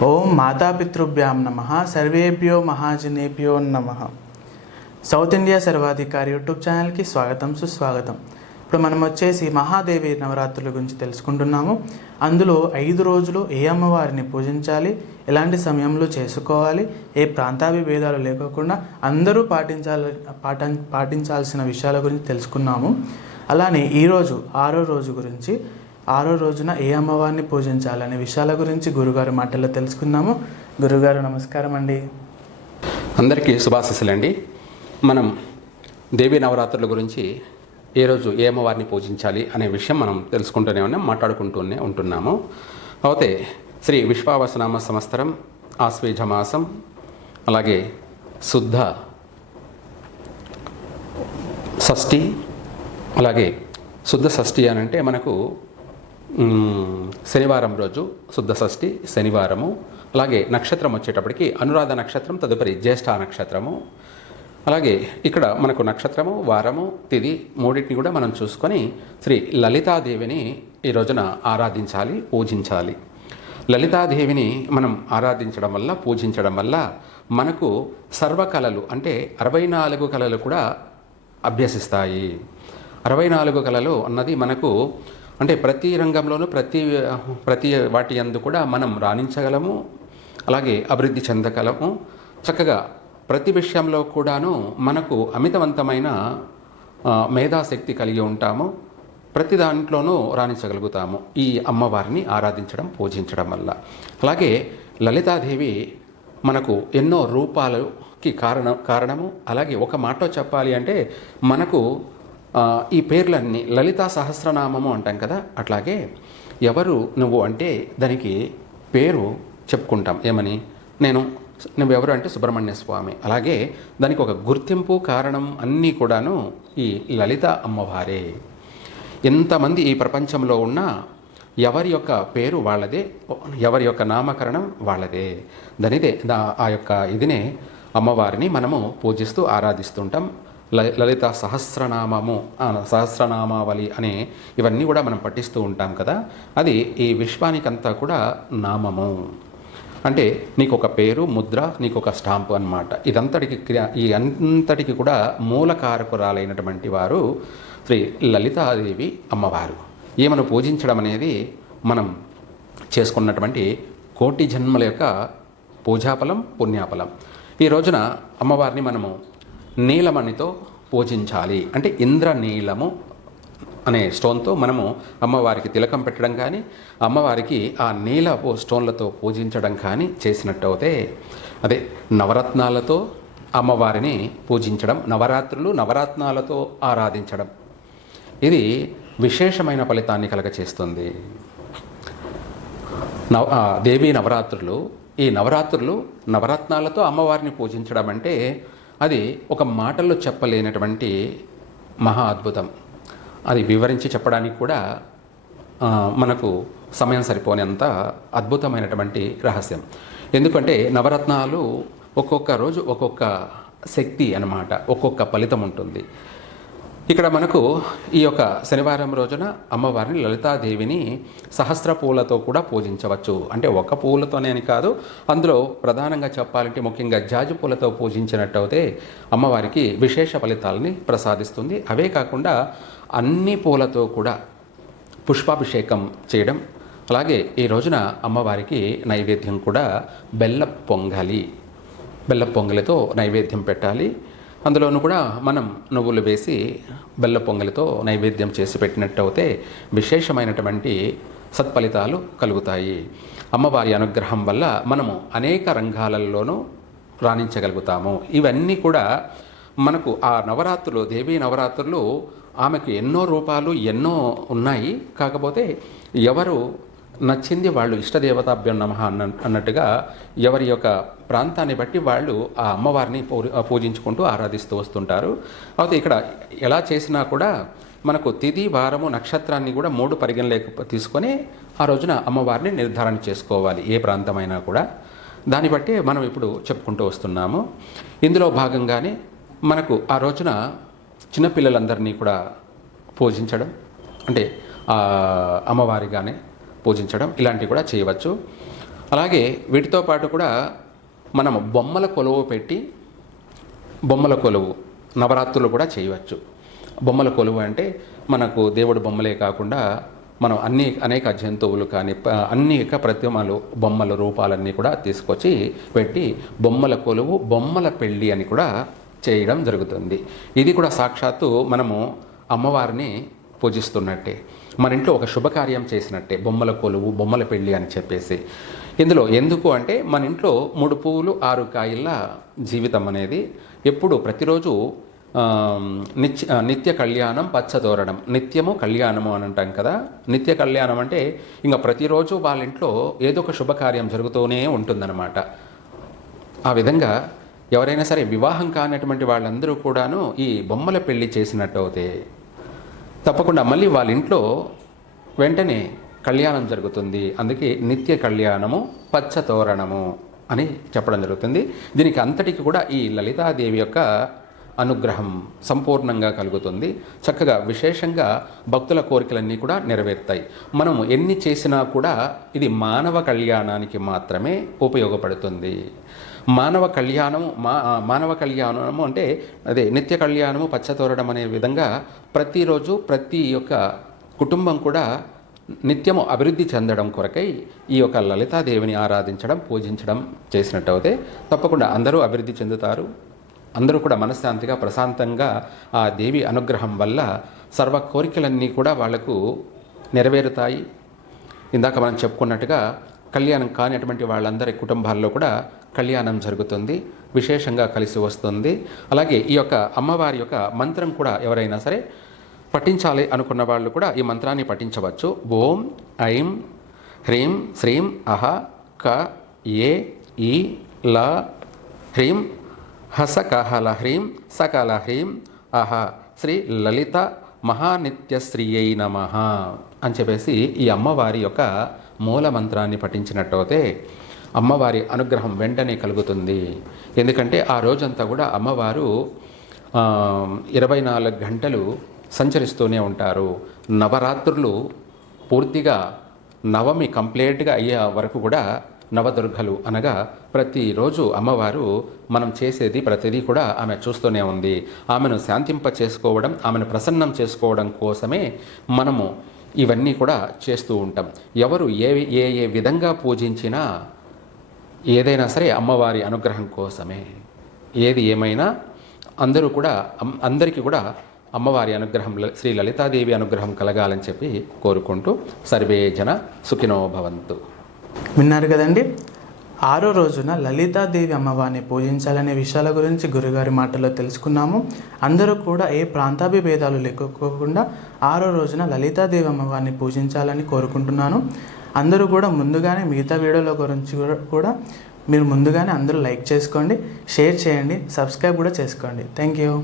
ఓం మాతాపితృభ్యాం నమః సర్వేభ్యో మహాజనేభ్యో నమః. South India సర్వాధికారి యూట్యూబ్ ఛానల్కి స్వాగతం, సుస్వాగతం. ఇప్పుడు మనం వచ్చేసి మహాదేవి నవరాత్రుల గురించి తెలుసుకుంటున్నాము. అందులో 5 రోజులు ఏ అమ్మవారిని పూజించాలి, ఎలాంటి సమయంలో చేసుకోవాలి, ఏ ప్రాంతాభిభేదాలు లేకోకుండా అందరూ పాటించాల్సిన విషయాల గురించి తెలుసుకున్నాము. అలానే ఈరోజు 6వ రోజు గురించి, 6వ రోజున ఏ అమ్మవారిని పూజించాలనే విషయాల గురించి గురుగారు మాటల్లో తెలుసుకుందాము. గురుగారు నమస్కారం అండి. అందరికీ శుభాశీస్సులండి. మనం దేవీ నవరాత్రుల గురించి ఏ రోజు ఏ అమ్మవారిని పూజించాలి అనే విషయం మనం తెలుసుకుంటూనే ఉన్నాం, మాట్లాడుకుంటూనే ఉంటున్నాము. అయితే శ్రీ విశ్వావసనామ సంవత్సరం ఆశ్వేజమాసం, అలాగే శుద్ధ షష్ఠి, అలాగే శుద్ధ షష్ఠి అని అంటే మనకు శనివారం రోజు శుద్ధ షష్ఠి శనివారము, అలాగే నక్షత్రం వచ్చేటప్పటికి అనురాధ నక్షత్రం, తదుపరి జ్యేష్ఠ నక్షత్రము. అలాగే ఇక్కడ మనకు నక్షత్రము, వారము, తిథి మూడింటిని కూడా మనం చూసుకొని శ్రీ లలితాదేవిని ఈ రోజున ఆరాధించాలి, పూజించాలి. లలితాదేవిని మనం ఆరాధించడం వల్ల, పూజించడం వల్ల మనకు సర్వకళలు అంటే 64 కళలు కూడా అభ్యసిస్తాయి. 64 కళలు అన్నది మనకు అంటే ప్రతి రంగంలోనూ ప్రతి వాటి యందు కూడా మనం రాణించగలము, అలాగే అభివృద్ధి చెందగలము. చక్కగా ప్రతి విషయంలో కూడాను మనకు అమితవంతమైన మేధాశక్తి కలిగి ఉంటాము, ప్రతి దాంట్లోనూ రాణించగలుగుతాము ఈ అమ్మవారిని ఆరాధించడం, పూజించడం వల్ల. అలాగే లలితాదేవి మనకు ఎన్నో రూపాలకి కారణము. అలాగే ఒక మాటలో చెప్పాలి అంటే మనకు ఈ పేర్లన్నీ లలితా సహస్రనామము అంటాం కదా, అట్లాగే ఎవరు నువ్వు అంటే దానికి పేరు చెప్పుకుంటాం. ఏమని, నువ్వెవరు అంటే సుబ్రహ్మణ్య స్వామి. అలాగే దానికి ఒక గుర్తింపు, కారణం అన్నీ కూడాను ఈ లలిత అమ్మవారే. ఎంతమంది ఈ ప్రపంచంలో ఉన్నా ఎవరి యొక్క పేరు వాళ్ళదే, ఎవరి యొక్క నామకరణం వాళ్ళదే. ఆ యొక్క ఇదినే అమ్మవారిని మనము పూజిస్తూ ఆరాధిస్తుంటాం. లలిత సహస్రనామము, సహస్రనామావళి అనే ఇవన్నీ కూడా మనం పఠిస్తూ ఉంటాం కదా. అది ఈ విశ్వానికంతా కూడా నామము అంటే నీకు ఒక పేరు, ముద్ర, నీకు ఒక స్టాంపు అన్నమాట. ఈ అంతటికి కూడా మూలకారకురాలైనటువంటి వారు శ్రీ లలితాదేవి అమ్మవారు. ఈమెను పూజించడం అనేది మనం చేసుకున్నటువంటి కోటి జన్మల యొక్క పూజాఫలం, పుణ్యాఫలం. ఈ రోజున అమ్మవారిని మనము నీలమణితో పూజించాలి. అంటే ఇంద్రనీలము అనే స్టోన్తో మనము అమ్మవారికి తిలకం పెట్టడం కానీ, అమ్మవారికి ఆ నీలపు స్టోన్లతో పూజించడం కానీ చేసినట్టయితే, అదే నవరత్నాలతో అమ్మవారిని పూజించడం, నవరత్నాలతో ఆరాధించడం, ఇది విశేషమైన ఫలితాన్ని కలగచేస్తుంది. దేవీ నవరాత్రులు, ఈ నవరాత్రులు నవరత్నాలతో అమ్మవారిని పూజించడం అంటే అది ఒక మాటల్లో చెప్పలేనటువంటి మహా అద్భుతం. అది వివరించి చెప్పడానికి కూడా మనకు సమయం సరిపోనేంత అద్భుతమైనటువంటి రహస్యం. ఎందుకంటే నవరత్నాలు ఒక్కొక్క రోజు ఒక్కొక్క శక్తి అన్నమాట, ఒక్కొక్క ఫలితం ఉంటుంది. ఇక్కడ మనకు ఈ యొక్క శనివారం రోజున అమ్మవారిని లలితాదేవిని సహస్ర పూలతో కూడా పూజించవచ్చు. అంటే ఒక పూలతోనే అని కాదు, అందులో ప్రధానంగా చెప్పాలంటే ముఖ్యంగా జాజి పూలతో పూజించినట్టయితే అమ్మవారికి విశేష ఫలితాలని ప్రసాదిస్తుంది. అవే కాకుండా అన్ని పూలతో కూడా పుష్పాభిషేకం చేయడం. అలాగే ఈ రోజున అమ్మవారికి నైవేద్యం కూడా బెల్ల పొంగలితో నైవేద్యం పెట్టాలి. అందులోనూ కూడా మనం నువ్వులు వేసి బెల్ల పొంగలితో నైవేద్యం చేసి పెట్టినట్టయితే విశేషమైనటువంటి సత్ఫలితాలు కలుగుతాయి. అమ్మవారి అనుగ్రహం వల్ల మనము అనేక రంగాలలోనూ రాణించగలుగుతాము. ఇవన్నీ కూడా మనకు ఆ నవరాత్రులు, దేవీ నవరాత్రులు ఆమెకు ఎన్నో రూపాలు ఎన్నో ఉన్నాయి. కాకపోతే ఎవరు నచ్చింది వాళ్ళు ఇష్టదేవతాభ్యం నమః అన్నట్టుగా ఎవరి యొక్క ప్రాంతాన్ని బట్టి వాళ్ళు ఆ అమ్మవారిని పూజించుకుంటూ ఆరాధిస్తూ వస్తుంటారు. అయితే ఇక్కడ ఎలా చేసినా కూడా మనకు తిథి, వారము, నక్షత్రాన్ని కూడా 3 పరిగణలోకి తీసుకొని ఆ రోజున అమ్మవారిని నిర్ధారణ చేసుకోవాలి, ఏ ప్రాంతమైనా కూడా. దాన్ని బట్టి మనం ఇప్పుడు చెప్పుకుంటూ వస్తున్నాము. ఇందులో భాగంగానే మనకు ఆ రోజున చిన్నపిల్లలందరినీ కూడా పూజించడం, అంటే అమ్మవారిగానే పూజించడం ఇలాంటివి కూడా చేయవచ్చు. అలాగే వీటితో పాటు కూడా మనం బొమ్మల కొలువు పెట్టి బొమ్మల కొలువు నవరాత్రులు కూడా చేయవచ్చు. బొమ్మల కొలువు అంటే మనకు దేవుడు బొమ్మలే కాకుండా మనం అనేక జంతువులు కానీ అనేక ప్రతిమలు బొమ్మల రూపాలన్నీ కూడా తీసుకొచ్చి పెట్టి బొమ్మల కొలువు బొమ్మల పెళ్ళి అని కూడా చేయడం జరుగుతుంది. ఇది కూడా సాక్షాత్తు మనము అమ్మవారిని పూజిస్తున్నట్టే, మన ఇంట్లో ఒక శుభకార్యం చేసినట్టే. బొమ్మల కొలువు బొమ్మల పెళ్ళి అని చెప్పేసి ఇందులో ఎందుకు అంటే మన ఇంట్లో 3 పువ్వులు 6 కాయల జీవితం అనేది ఎప్పుడు ప్రతిరోజు నిత్య కళ్యాణం పచ్చతోరణం, నిత్యము కళ్యాణము అని అంటాం కదా. నిత్య కళ్యాణం అంటే ఇంకా ప్రతిరోజు వాళ్ళ ఇంట్లో ఏదో ఒక శుభకార్యం జరుగుతూనే ఉంటుందన్నమాట. ఆ విధంగా ఎవరైనా సరే వివాహం కానటువంటి వాళ్ళందరూ కూడాను ఈ బొమ్మల పెళ్లి చేసినట్టు అయితే తప్పకుండా మళ్ళీ వాళ్ళ ఇంట్లో వెంటనే కళ్యాణం జరుగుతుంది. అందుకే నిత్య కళ్యాణము పచ్చతోరణము అని చెప్పడం జరుగుతుంది. దీనికి అంతటికి కూడా ఈ లలితాదేవి యొక్క అనుగ్రహం సంపూర్ణంగా కలుగుతుంది. చక్కగా విశేషంగా భక్తుల కోరికలన్నీ కూడా నెరవేరుతాయి. మనం ఎన్ని చేసినా కూడా ఇది మానవ కళ్యాణానికి మాత్రమే ఉపయోగపడుతుంది. మానవ కళ్యాణము అంటే అదే నిత్య కళ్యాణము పచ్చతోరణం అనే విధంగా ప్రతిరోజు ప్రతి ఒక్క కుటుంబం కూడా నిత్యము అభివృద్ధి చెందడం కొరకై ఈ యొక్క లలితాదేవిని ఆరాధించడం పూజించడం చేసినట్టయితే తప్పకుండా అందరూ అభివృద్ధి చెందుతారు. అందరూ కూడా మనశ్శాంతిగా ప్రశాంతంగా ఆ దేవి అనుగ్రహం వల్ల సర్వ కోరికలన్నీ కూడా వాళ్లకు నెరవేరుతాయి. ఇందాక మనం చెప్పుకున్నట్టుగా కళ్యాణం కానిటువంటి వాళ్ళందరి కుటుంబాల్లో కూడా కళ్యాణం జరుగుతుంది, విశేషంగా కలిసి వస్తుంది. అలాగే ఈ యొక్క అమ్మవారి యొక్క మంత్రం కూడా ఎవరైనా సరే పఠించాలి అనుకున్న వాళ్ళు కూడా ఈ మంత్రాన్ని పఠించవచ్చు. ఓం ఐం హ్రీం శ్రీం అహ క ఏ ఈ ల హ్రీం హసకహల హ్రీం సకల హ్రీం అహ శ్రీ లలిత మహానిత్యశ్రీయై నమః అని చెప్పేసి ఈ అమ్మవారి యొక్క మూల మంత్రాన్ని పఠించినట్టయితే అమ్మవారి అనుగ్రహం వెంటనే కలుగుతుంది. ఎందుకంటే ఆ రోజంతా కూడా అమ్మవారు 24 గంటలు సంచరిస్తూనే ఉంటారు. నవరాత్రులు పూర్తిగా నవమి కంప్లీట్గా అయ్యే వరకు కూడా నవదుర్గలు అనగా ప్రతిరోజు అమ్మవారు మనం చేసేది ప్రతిదీ కూడా ఆమె చూస్తూనే ఉంది. ఆమెను శాంతింప చేసుకోవడం, ఆమెను ప్రసన్నం చేసుకోవడం కోసమే మనము ఇవన్నీ కూడా చేస్తూ ఉంటాం. ఎవరు ఏ విధంగా పూజించినా ఏదైనా సరే అమ్మవారి అనుగ్రహం కోసమే. ఏది ఏమైనా అందరికీ కూడా అమ్మవారి అనుగ్రహం శ్రీ లలితాదేవి అనుగ్రహం కలగాలని చెప్పి కోరుకుంటూ సర్వే జన సుఖినో భవంతు. విన్నారు కదండి. 6వ రోజున లలితాదేవి అమ్మవారిని పూజించాలనే విషయాల గురించి గురుగారి మాటల్లో తెలుసుకున్నాము. అందరూ కూడా ఏ ప్రాంతాభిభేదాలు లేకోకుండా 6వ రోజున లలితాదేవి అమ్మవారిని పూజించాలని కోరుకుంటున్నాను. అందరూ కూడా ముందుగానే మిగతా వీడియోల గురించి కూడా మీరు ముందుగానే అందరూ లైక్ చేసుకోండి, షేర్ చేయండి, సబ్స్క్రైబ్ కూడా చేసుకోండి. Thank you.